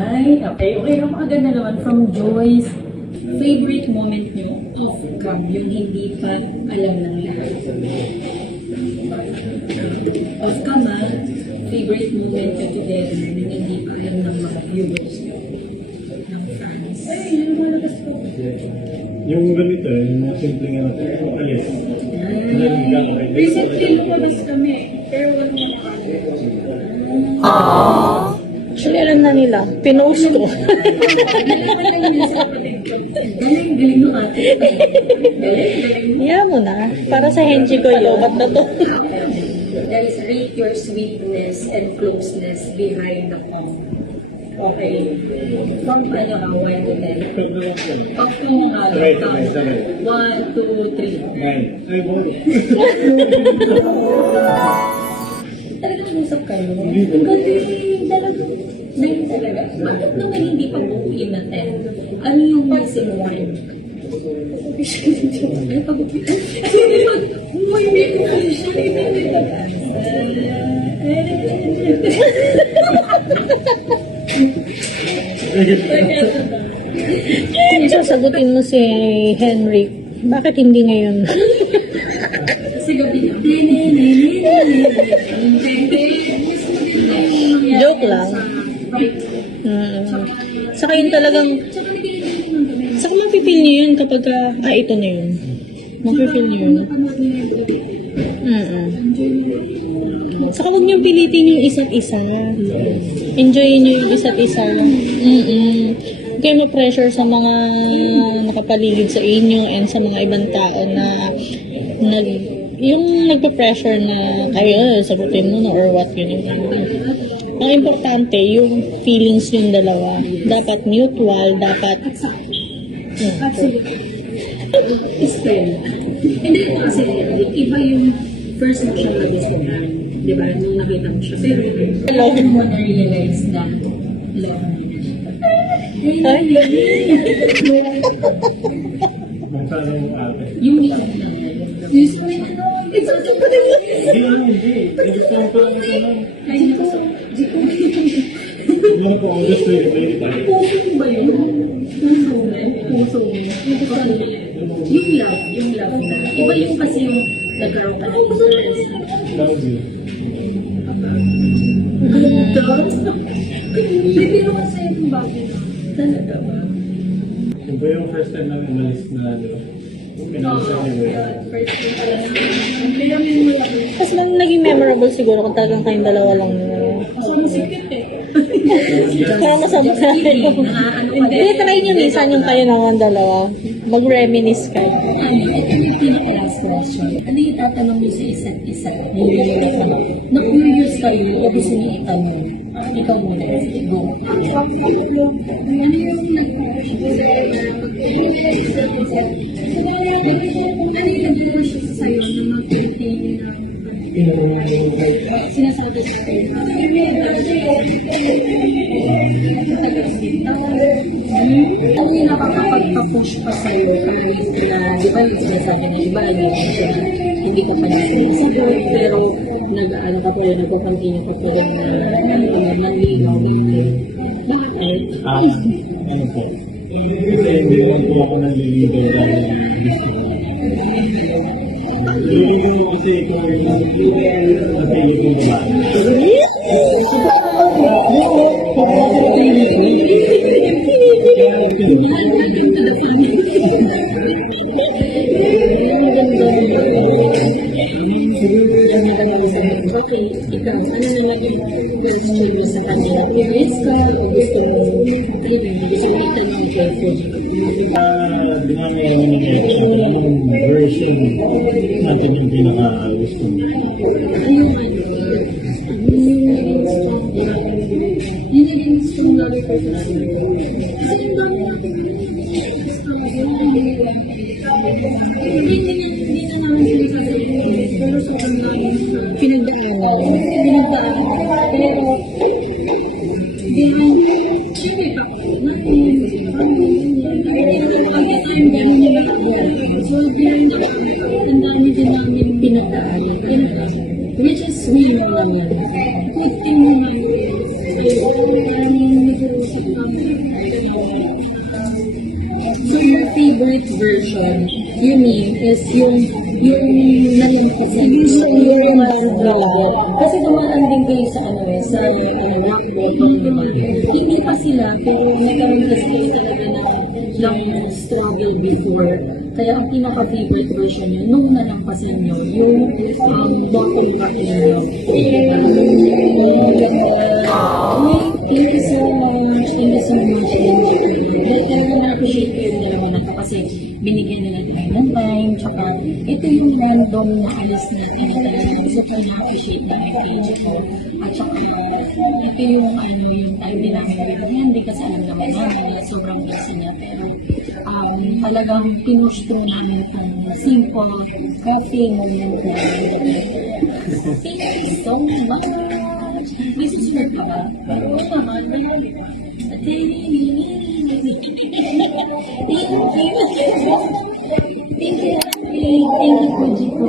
Ay, okay. Okay, ang maganda naman from Joyce. Favorite moment nyo off-cam, yung hindi pa alam ng lahat. Off-cam favorite moment nyo together na hindi pa alam ng mga viewers nyo, ng fans. Ay, yung malakas ko. Yung ganito, yung mga simpleng ano, alis. Recently, lumabas kami, pero walang makakagawa. Actually, alam na nila. Pinost ko. Galing mo ate. Galing. Iya mo na. Para sa henji ko yun. Ba't na to? That is rate your sweetness and closeness behind the phone. Okay. From ano ka, 1 to 10. Up to Sabay. 1, 2, 3. Ay, bolo. Talagang usap kayo. Galing talaga. Galing talaga. Bakit naman hindi pa buuin na 10? Ano yung missing one? Ay, pag-uwi. Uy, hindi ko siya. Kung sasagutin mo si Henry, bakit hindi ngayon? Kasi gabi na. Joke lang. Saka yun talagang, saka mapipil niyo yun kapag, ito na yun. Mapipil niyo yun. Saka huwag niyong pilitin yung isa't isa. Enjoyin niyo yung isa't isa. Huwag kayo ma-pressure sa mga nakapaligid sa inyo and sa mga ibang tao na yung nagpa-pressure na kayo, sagutin mo na or what yun. Ang importante, yung feelings yung dalawa. Dapat mutual, dapat... Absolutely. Style. Hindi kasi, iba yung first mo siya mag-Instagram. Di ba? Nung nakita mo siya. Pero, alam mo na-realize na love mo na siya. Yung love na. It's also pa rin. Hindi. Gusto ko pa lang ito lang. Ay, naku. Hindi ko ang gusto yung play pa. Puso mo ba yun? Puso mo. Puso mo. Yung love na. Iba yung kasi yung nagkaroon ka ng interest. Love you. Ganda. Bibiro ka sa'yo ng bagay na. Talaga ba? Yung ba yung first time namin umalis na ano? Pinalis ako yung First time pala na. Pero may malaki. Tapos naging memorable siguro kung talagang kayong dalawa lang. Sikit eh. Para masama na kayo. Hindi, try nyo minsan yung kayo naman dalawa. Mag-reminisce kayo. Ano, ito yung pinaka-last question. Ano yung tatanong niyo sa isa't isa? Na-curious kayo, o gusto niyo itanong? Ikaw muna, go. Ano yung nag-curious sa'yo na mag-continue na sinasabi sa akin? Ano yung nakakapagpa-push pa sa'yo kahit na, di ba yung sinasabi na iba, hindi ko pa naisip, pero nag-ano ka pa rin, nagko-continue ka pa rin na manligaw, bakit? Ano po? Kasi hindi naman po ako nanliligaw dahil gusto ko. Nililigaw mo kasi kung napili kong babae. Okay, ikaw, ano na naging question mo sa kanila? Curious ka o gusto mo, ayun, gusto mo itanong girlfriend? Dumami naman ng extra kung anong version natin yung pinaka-gusto mo. Yung ano, yun yung gusto mo lagi ko sa kasi yung dami natin hindi na naman sila sasabihin pero sa kanila Pinagdaanan. pero siyempre pakakain every time ganun yung nakagawa so during the ang dami din namin pinagdaanan which is we know naman 15 mo namin nag-uusap So your favorite version, you mean, is yung nalampasan yung vlogger. Kasi dumaan din kayo sa sa rock bottom, di ba? Hindi pa sila, pero nagkaroon kasi kayo talaga ng struggle before. Kaya ang pinaka-favorite version nyo, nung nalampasan nyo, yung bottom rock ninyo. Thank you so much. Thank you so much. Dahil talaga na-appreciate ko yung dalawa na to kasi binigyan nila tayo ng time. Tsaka ito yung random na alis natin na talagang super na-appreciate namin kay Chico. At tsaka ito yung yung time din namin binigyan. Hindi kasi alam naman namin na sobrang busy niya. Pero talagang pinush through namin itong simple coffee moment na thank you so much. May susunod ka ba? Oo naman. Thank you. Thank you. Thank you po, Chico.